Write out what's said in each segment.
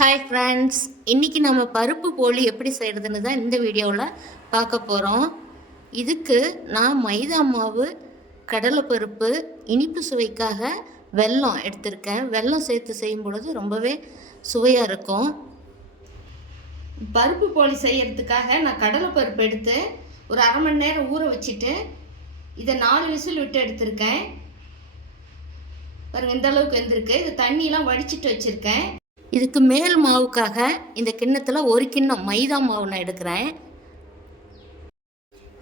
Hi friends, இன்றைக்கி நம்ம பருப்பு போலி எப்படி செய்கிறதுன்னு தான் இந்த வீடியோவில் பார்க்க போகிறோம். இதுக்கு நான் மைதா மாவு, கடலைப்பருப்பு, இனிப்பு சுவைக்காக வெல்லம் எடுத்திருக்கேன். வெல்லம் சேர்த்து செய்யும் பொழுது ரொம்பவே சுவையாக இருக்கும். பருப்பு போலி செய்கிறதுக்காக நான் கடலைப்பருப்பு எடுத்து ஒரு அரை மணி நேரம் ஊற வச்சுட்டு இதை 4 விசில் விட்டு எடுத்திருக்கேன். பாருங்கள், இந்த அளவுக்கு வெந்திருக்கு. இது தண்ணியெலாம் வடிச்சிட்டு வச்சுருக்கேன். இதுக்கு மேல் மாவுக்காக இந்த கிண்ணத்தில் 1 கிண்ணம் மைதா மாவு நான் எடுக்கிறேன்.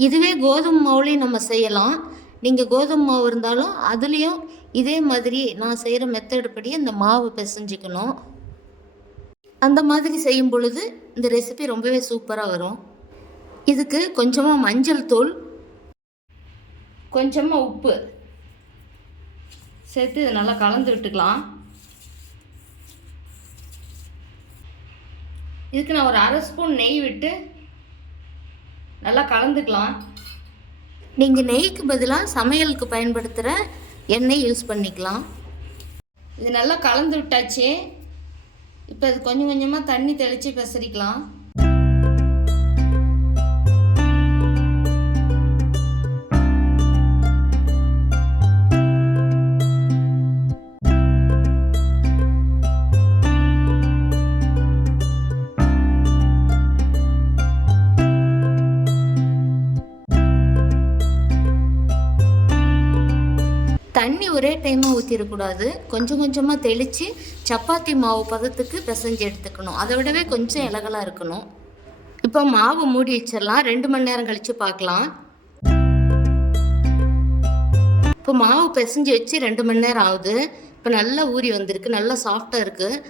இதுவே கோதுமை மாவுலேயும் நம்ம செய்யலாம். நீங்கள் கோதுமை மாவு இருந்தாலும் அதுலேயும் இதே மாதிரி நான் செய்கிற மெத்தடு படி அந்த மாவு பிசைஞ்சிக்கணும். அந்த மாதிரி செய்யும் பொழுது இந்த ரெசிபி ரொம்பவே சூப்பராக வரும். இதுக்கு கொஞ்சமாக மஞ்சள் தூள், கொஞ்சமாக உப்பு சேர்த்து இதை நல்லா கலந்து விட்டுக்கலாம். இதுக்கு நான் ஒரு 1/2 ஸ்பூன் நெய் விட்டு நல்லா கலந்துக்கலாம். நீங்கள் நெய்க்கு பதிலாக சமையலுக்கு பயன்படுத்துகிற எண்ணெய் யூஸ் பண்ணிக்கலாம். இது நல்லா கலந்து விட்டாச்சு. இப்போ இது கொஞ்சம் கொஞ்சமாக தண்ணி தெளித்து பெசரிக்கலாம். தண்ணி ஒரே டைமாக ஊற்றிடக்கூடாது. கொஞ்சம் கொஞ்சமாக தெளித்து சப்பாத்தி மாவு பதத்துக்கு பிசைஞ்சு எடுத்துக்கணும். அதை விடவே கொஞ்சம் இலகலாக இருக்கணும். இப்போ மாவு மூடி வச்சிடலாம். 2 மணி நேரம் கழித்து பார்க்கலாம். இப்போ மாவு பிசைஞ்சு வச்சு 2 மணி நேரம் ஆகுது. இப்போ நல்லா ஊறி வந்திருக்கு, நல்லா சாஃப்டாக இருக்குது.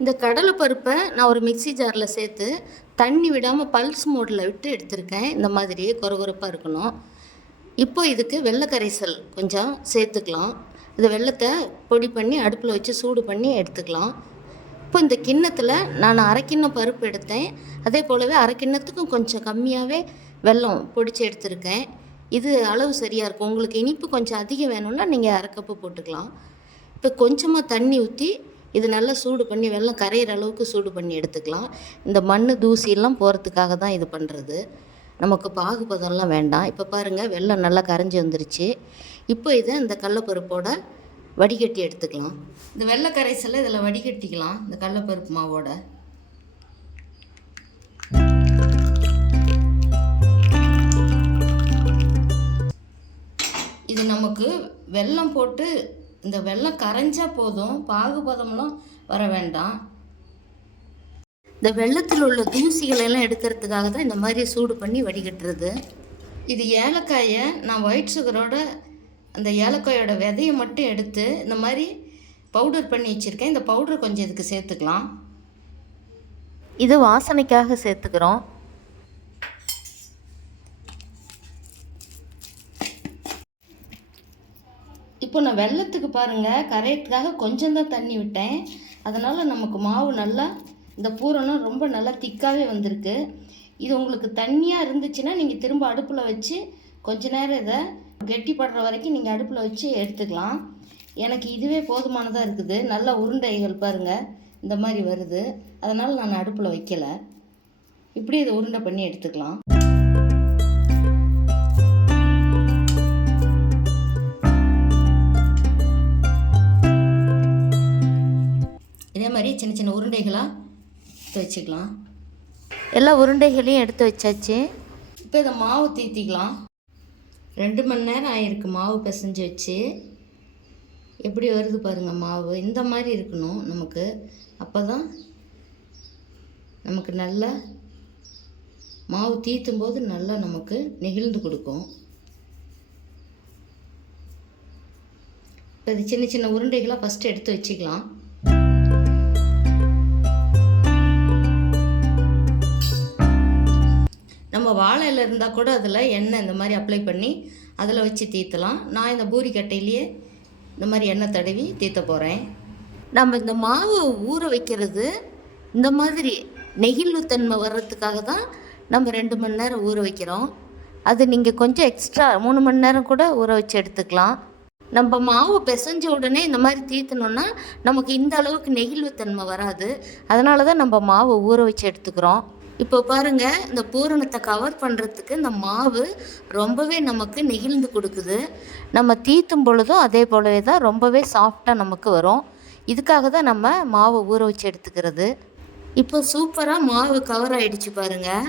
இந்த கடலைப்பருப்பை நான் ஒரு மிக்சி ஜாரில் சேர்த்து தண்ணி விடாமல் பல்ஸ் மோடில் விட்டு எடுத்திருக்கேன். இந்த மாதிரியே கொரகொரப்பாக இருக்கணும். இப்போ இதுக்கு வெள்ளை கரைசல் கொஞ்சம் சேர்த்துக்கலாம். இந்த வெள்ளத்தை பொடி பண்ணி அடுப்பில் வச்சு சூடு பண்ணி எடுத்துக்கலாம். இப்போ இந்த கிண்ணத்தில் நான் 1/2 கிண்ணம் பருப்பு எடுத்தேன். அதே போலவே 1/2 கிண்ணத்துக்கும் கொஞ்சம் கம்மியாகவே வெல்லம் பொடிச்சு எடுத்திருக்கேன். இது அளவு சரியாக இருக்கும். உங்களுக்கு இனிப்பு கொஞ்சம் அதிகம் வேணும்னா நீங்கள் 1/2 கப்பு போட்டுக்கலாம். இப்போ கொஞ்சமாக தண்ணி ஊற்றி இது நல்லா சூடு பண்ணி வெல்லம் கரையிற அளவுக்கு சூடு பண்ணி எடுத்துக்கலாம். இந்த மண் தூசியெல்லாம் போகிறதுக்காக தான் இது பண்ணுறது. நமக்கு பாகுபதம்லாம் வேண்டாம். இப்போ பாருங்கள், வெல்லம் நல்லா கரைஞ்சி வந்துருச்சு. இப்போ இதை இந்த கடலைப்பருப்போட வடிகட்டி எடுத்துக்கலாம். இந்த வெள்ளை கரைசலை இதில் வடிகட்டிக்கலாம். இந்த கடலைப்பருப்பு மாவோட இது நமக்கு வெல்லம் போட்டு இந்த வெல்லம் கரைஞ்சா போதும், பாகுபதம்லாம் வர வேண்டாம். இந்த வெள்ளத்தில் உள்ள தூசிகளெல்லாம் எடுக்கிறதுக்காக தான் இந்த மாதிரி சூடு பண்ணி வடிகட்டுறது. இது ஏலக்காயை நான் ஒயிட் சுகரோட அந்த ஏலக்காயோட விதையை மட்டும் எடுத்து இந்த மாதிரி பவுடர் பண்ணி வச்சுருக்கேன். இந்த பவுடர் கொஞ்சம் இதுக்கு சேர்த்துக்கலாம். இது வாசனைக்காக சேர்த்துக்கிறோம். இப்போ நான் வெல்லத்துக்கு பாருங்கள் கரையத்துக்காக கொஞ்சம் தான் தண்ணி விட்டேன். அதனால் நமக்கு மாவு நல்லா இந்த பூரணம் ரொம்ப நல்லா திக்காகவே வந்திருக்கு. இது உங்களுக்கு தண்ணியாக இருந்துச்சுன்னா நீங்கள் திரும்ப அடுப்பில் வச்சு கொஞ்ச நேரம் இதை கெட்டிப்படுற வரைக்கும் நீங்கள் அடுப்பில் வச்சு எடுத்துக்கலாம். எனக்கு இதுவே போதுமானதாக இருக்குது. நல்லா உருண்டைகள் பாருங்கள் இந்த மாதிரி வருது. அதனால் நான் அடுப்பில் வைக்கலை. இப்படி இதை உருண்டை பண்ணி எடுத்துக்கலாம். இதே மாதிரி சின்ன சின்ன உருண்டைகளாக வச்சுக்கலாம். எல்லா உருண்டைகளையும் எடுத்து வச்சாச்சு. இப்போ இதை மாவு தீத்திக்கலாம். 2 மணி நேரம் ஆகிருக்கு மாவு பிசைஞ்சு வச்சு. எப்படி வருது பாருங்கள் மாவு. இந்த மாதிரி இருக்கணும் நமக்கு. அப்போ தான் நமக்கு நல்லா மாவு தீத்தும் போது நல்லா நமக்கு நெகிழ்ந்து கொடுக்கும். இப்போ இது சின்ன சின்ன உருண்டைகளாக ஃபஸ்ட்டு எடுத்து வச்சுக்கலாம். நம்ம வாழை இலை இருந்தால் கூட அதில் எண்ணெய் இந்த மாதிரி அப்ளை பண்ணி அதில் வச்சு தீர்த்தலாம். நான் இந்த பூரி கட்டையிலேயே இந்த மாதிரி எண்ணெய் தடவி தீர்த்த போகிறேன். நம்ம இந்த மாவு ஊற வைக்கிறது இந்த மாதிரி நெகிழ்வுத்தன்மை வர்றதுக்காக தான் நம்ம 2 மணி நேரம் ஊற வைக்கிறோம். அது நீங்கள் கொஞ்சம் எக்ஸ்ட்ரா 3 மணி நேரம் கூட ஊற வச்சு எடுத்துக்கலாம். நம்ம மாவு பிசைஞ்ச உடனே இந்த மாதிரி தீர்த்தணுன்னா நமக்கு இந்த அளவுக்கு நெகிழ்வுத்தன்மை வராது. அதனால தான் நம்ம மாவை ஊற வச்சு எடுத்துக்கிறோம். இப்போ பாருங்கள், இந்த பூரணத்தை கவர் பண்ணுறதுக்கு இந்த மாவு ரொம்பவே நமக்கு நெகிழ்ந்து கொடுக்குது. நம்ம தீர்த்தும் பொழுதும் அதே போலவே தான் ரொம்பவே சாஃப்டாக நமக்கு வரும். இதுக்காக தான் நம்ம மாவை ஊற வச்சு எடுத்துக்கிறது. இப்போ சூப்பராக மாவு கவர் ஆகிடுச்சு பாருங்கள்.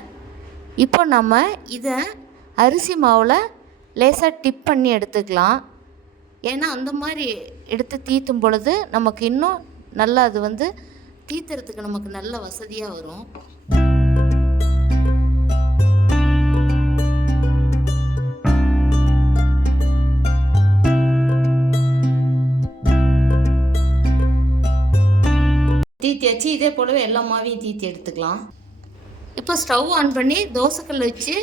இப்போ நம்ம இதை அரிசி மாவில் லேசாக டிப் பண்ணி எடுத்துக்கலாம். ஏன்னா அந்த மாதிரி எடுத்து தீர்த்தும் பொழுது நமக்கு இன்னும் நல்லா அது தீர்த்துறதுக்கு நமக்கு நல்ல வசதியாக வரும். தீர்த்தியாச்சு. இதே போலவே எல்லா மாவையும் தீர்த்தி எடுத்துக்கலாம். இப்போ ஸ்டவ் ஆன் பண்ணி தோசைக்கல் வச்சு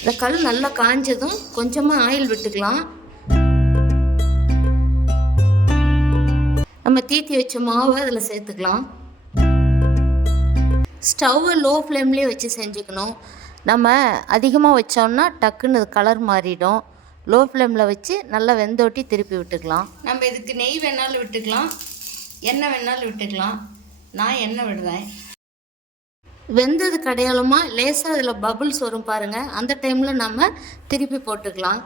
இந்த கல் நல்லா காஞ்சதும் கொஞ்சமாக ஆயில் விட்டுக்கலாம். நம்ம தீர்த்தி வச்ச மாவை அதில் சேர்த்துக்கலாம். ஸ்டவ்வை லோ ஃப்ளேம்லேயே வச்சு செஞ்சுக்கணும். நம்ம அதிகமாக வச்சோம்னா டக்குன்னு கலர் மாறிடும். லோ ஃப்ளேமில் வச்சு நல்லா வெந்தோட்டி திருப்பி விட்டுக்கலாம். நம்ம இதுக்கு நெய் வேணாலும் விட்டுக்கலாம், எண்ணெய் வேணாலும் விட்டுக்கலாம். நான் எண்ணெய் விடுறேன். வெந்தது கடையாளமாக லேசாக அதில் பபுள்ஸ் வரும் பாருங்கள். அந்த டைமில் நம்ம திருப்பி போட்டுக்கலாம்.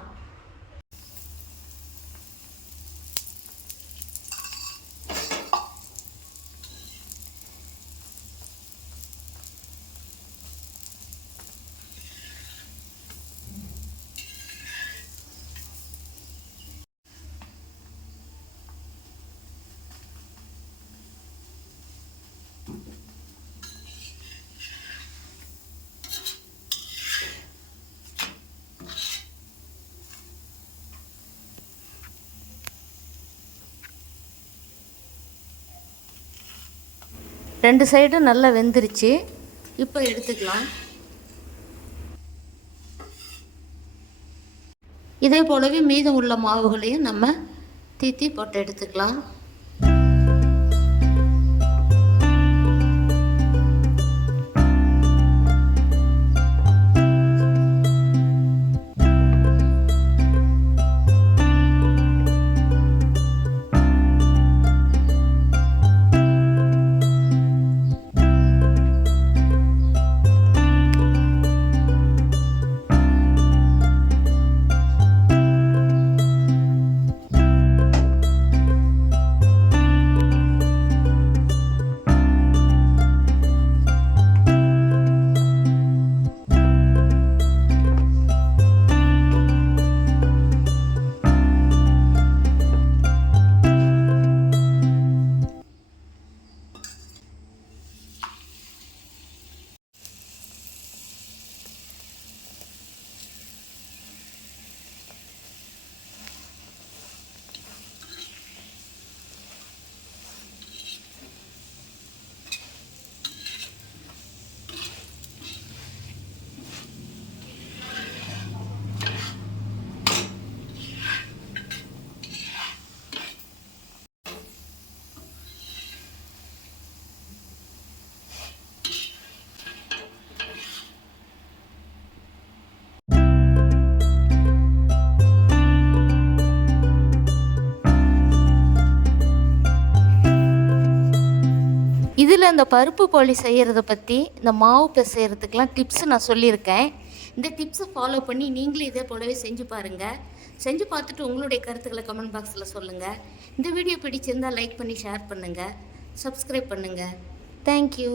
ரெண்டு சைடும் நல்லா வெந்துருச்சு. இப்போ எடுத்துக்கலாம். இதே போலவே மீதம் உள்ள மாவுகளையும் நம்ம தீர்த்தி போட்டு எடுத்துக்கலாம். இதில் இந்த பருப்பு போலி செய்கிறத பற்றி, இந்த மாவு பிசைகிறதுக்கெலாம் டிப்ஸ் நான் சொல்லியிருக்கேன். இந்த டிப்ஸை ஃபாலோ பண்ணி நீங்களும் இதே போலவே செஞ்சு பாருங்கள். செஞ்சு பார்த்துட்டு உங்களுடைய கருத்துக்களை கமெண்ட் பாக்ஸில் சொல்லுங்கள். இந்த வீடியோ பிடிச்சிருந்தால் லைக் பண்ணி ஷேர் பண்ணுங்கள், சப்ஸ்கிரைப் பண்ணுங்கள். தேங்க்யூ.